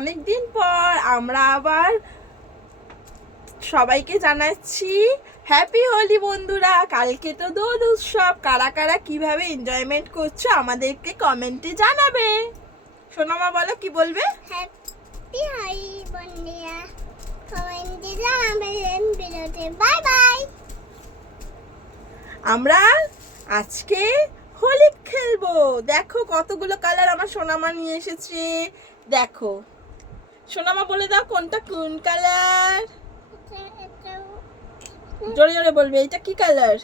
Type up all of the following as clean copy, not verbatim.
অনেকদিন পর আমরা আবার সবাইকে জানাচ্ছি হ্যাপি হোলি বন্ধুরা। কালকে তো দোল উৎসব, কারা কারা কিভাবে এনজয়মেন্ট করছো আমাদেরকে কমেন্টে জানাবে। সোনামা বলো, কি বলবে? হ্যাপি হোলি বন্ধুরা, কমেন্টে জানাবেন। ভিডিওতে বাই বাই। আমরা আজকে হোলি খেলবো। দেখো কতগুলো কালার আমার সোনামা নিয়ে এসেছে। দেখো সোনামা, বলে দাও কোনটা কোন কালার। জোরে জোরে বলবে, এটা কি কালার?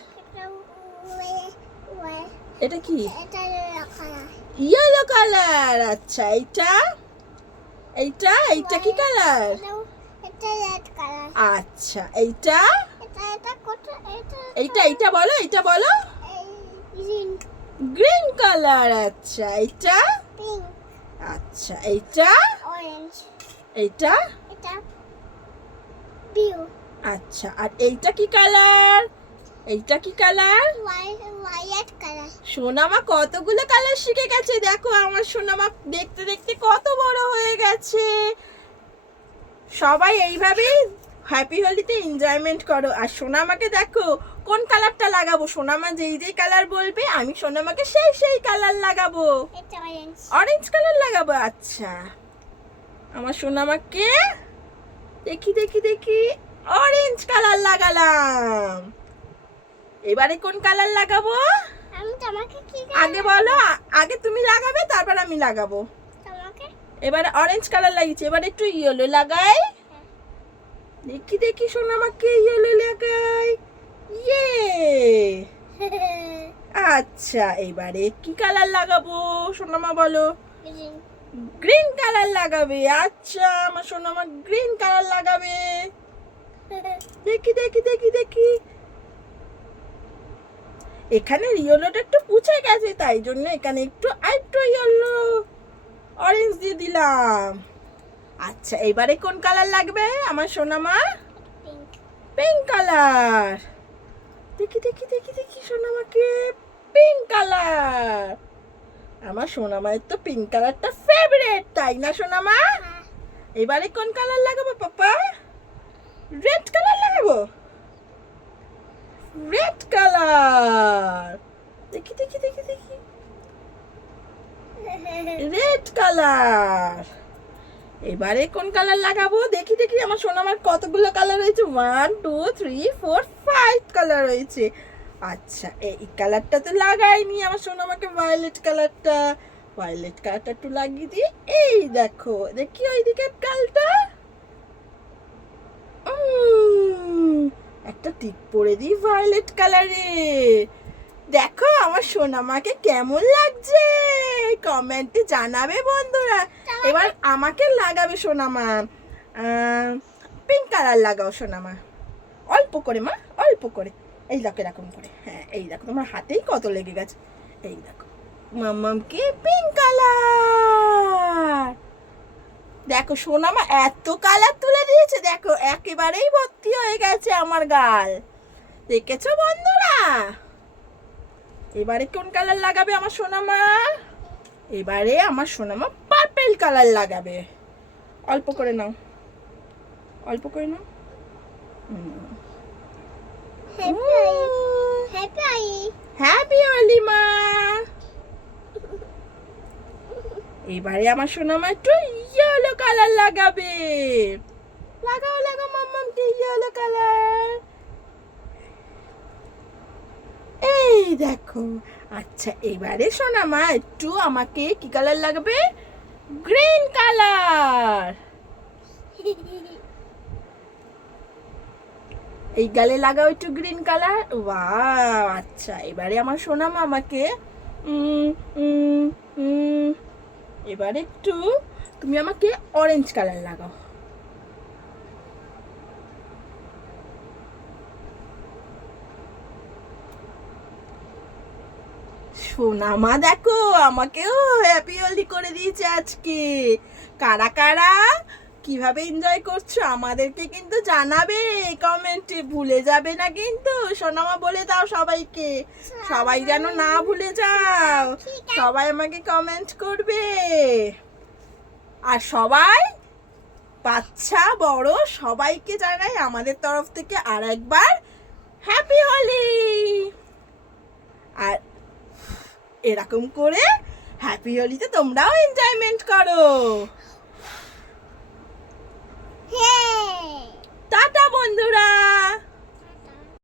এটা কি? Yellow colour. আচ্ছা, এইটা এইটা এইটা কি কালার? আচ্ছা, এইটা এইটা এইটা বলো, এইটা বলো। Green colour. আচ্ছা, এইটা আচ্ছা, এইটা এইটা আচ্ছা, আর এইটা কি কালার? এইটা কি কালার? সোনামা কতগুলো কালার শিখে গেছে। দেখো আমার সোনামা দেখতে দেখতে কত বড় হয়ে গেছে। সবাই এইভাবেই হ্যাপি হোলিতে এনজয়মেন্ট করো। আর সোনামাকে দেখো কোন কালারটা লাগাবো। সোনামা যেই কালার বলবে আমি সোনামাকে সেই কালার লাগাবো। অরেঞ্জ কালার লাগাবো। আচ্ছা, আমার সোনামাকে দেখি দেখি দেখি অরেঞ্জ কালার লাগালাম। এবারে কোন কালার লাগাবো? আগে বলো, আগে তুমি লাগাবে তারপর আমি লাগাবো। এবারে অরেঞ্জ কালার লাগিয়েছি, এবারে একটু ইয়েলো লাগাই। দেখি দেখি সোনামাকে ইয়েলো লাগাই। ইয়ে আচ্ছা, এবারে কি কালার লাগাবো সোনামা বলো? গ্রিন কালার লাগাবে। আচ্ছা, আমার সোনামা গ্রিন কালার লাগাবে। দেখি দেখি দেখি দেখি এখানে ইয়েলোটা একটু পুছে গেছে, তাই জন্য এখানে একটু আরেকটু ইয়েলো অরেঞ্জ দিয়ে দিলাম। আচ্ছা, এবারে কোন কালার লাগবে আমার সোনামা? Pink colour. দেখি দেখি দেখি দেখি সোনামাকে পিঙ্ক কালার। আমার সোনামায়ের তো পিঙ্ক কালারটা ফেভারিট, তাই না সোনামা? এবারে কোন কালার লাগাবো পাপা? রেড কালার লাগাবো। Red colour. দেখি দেখি দেখি দেখি রেড কালার। এবারে কোন কালার লাগাবো? দেখি দেখি আমার সোনামার কতগুলো কালার রয়েছে। 1 2 3 4 5 কালার রয়েছে। আচ্ছা, এই কালারটা তো লাগাইনি। আমার সোনামাকে ভায়োলেট কালারটা একটু লাগিয়ে দিই। এই দেখো, দেখি ওইদিকে কালটা একটা টিক পরে দিই ভায়োলেট কালারে। দেখো আমার সোনামাকে কেমন লাগছে কমেন্টে জানাবে বন্ধুরা। এবার আমাকে লাগাবে সোনামা। পিঙ্ক কালার লাগাও সোনামা, অল্প করে মা, অল্প করে। এই দেখো এরকম করে। হ্যাঁ, এই দেখো তোমার হাতেই কত লেগে গেছে। এই দেখো মাম্মামকে পিঙ্ক কালার। দেখো সোনামা এত কালার তুলে দিয়েছে, দেখো একেবারেই ভর্তি হয়ে গেছে আমার গাল। দেখেছো বন্ধুরা? এবারে কোন কালার লাগাবে আমার সোনামা? এবারে আমার সোনামা পার্পল কালার লাগাবে। অল্প করে নাও, অল্প করে নাও। হ্যাপি হোলি মা। এবারে আমার সোনামা একটু ইয়েলো কালার লাগাবে। লাগাও লাগাও মাম্মামকে ইয়েলো কালার। এই দেখো। আচ্ছা, এবারে সোনামা একটু আমাকে কি কালার লাগাবে? Green colour. এই গালে লাগাও একটু গ্রিন কালার। ওয়াও। আচ্ছা, এবারে আমার সোনামা আমাকে এবারে একটু তুমি আমাকে অরেঞ্জ কালার লাগাও। সোনামা দেখো আমাকেও হ্যাপি হোলি করে দিয়েছে আজকে। কারা কারা কিভাবে এনজয় করছো আমাদেরকে কিন্তু জানাবে কমেন্টে, ভুলে যাবে না কিন্তু। সোনামা বলে দাও সবাইকে, সবাই যেন না ভুলে যাও। সবাই আমাকে কমেন্ট করবে। আর সবাই বাচ্চা বড় সবাইকে জানাই আমাদের তরফ থেকে আর একবার হ্যাপি হোলি। আর এরকম করে হ্যাপি হোলিতে তোমরাও এনজয়মেন্ট করো।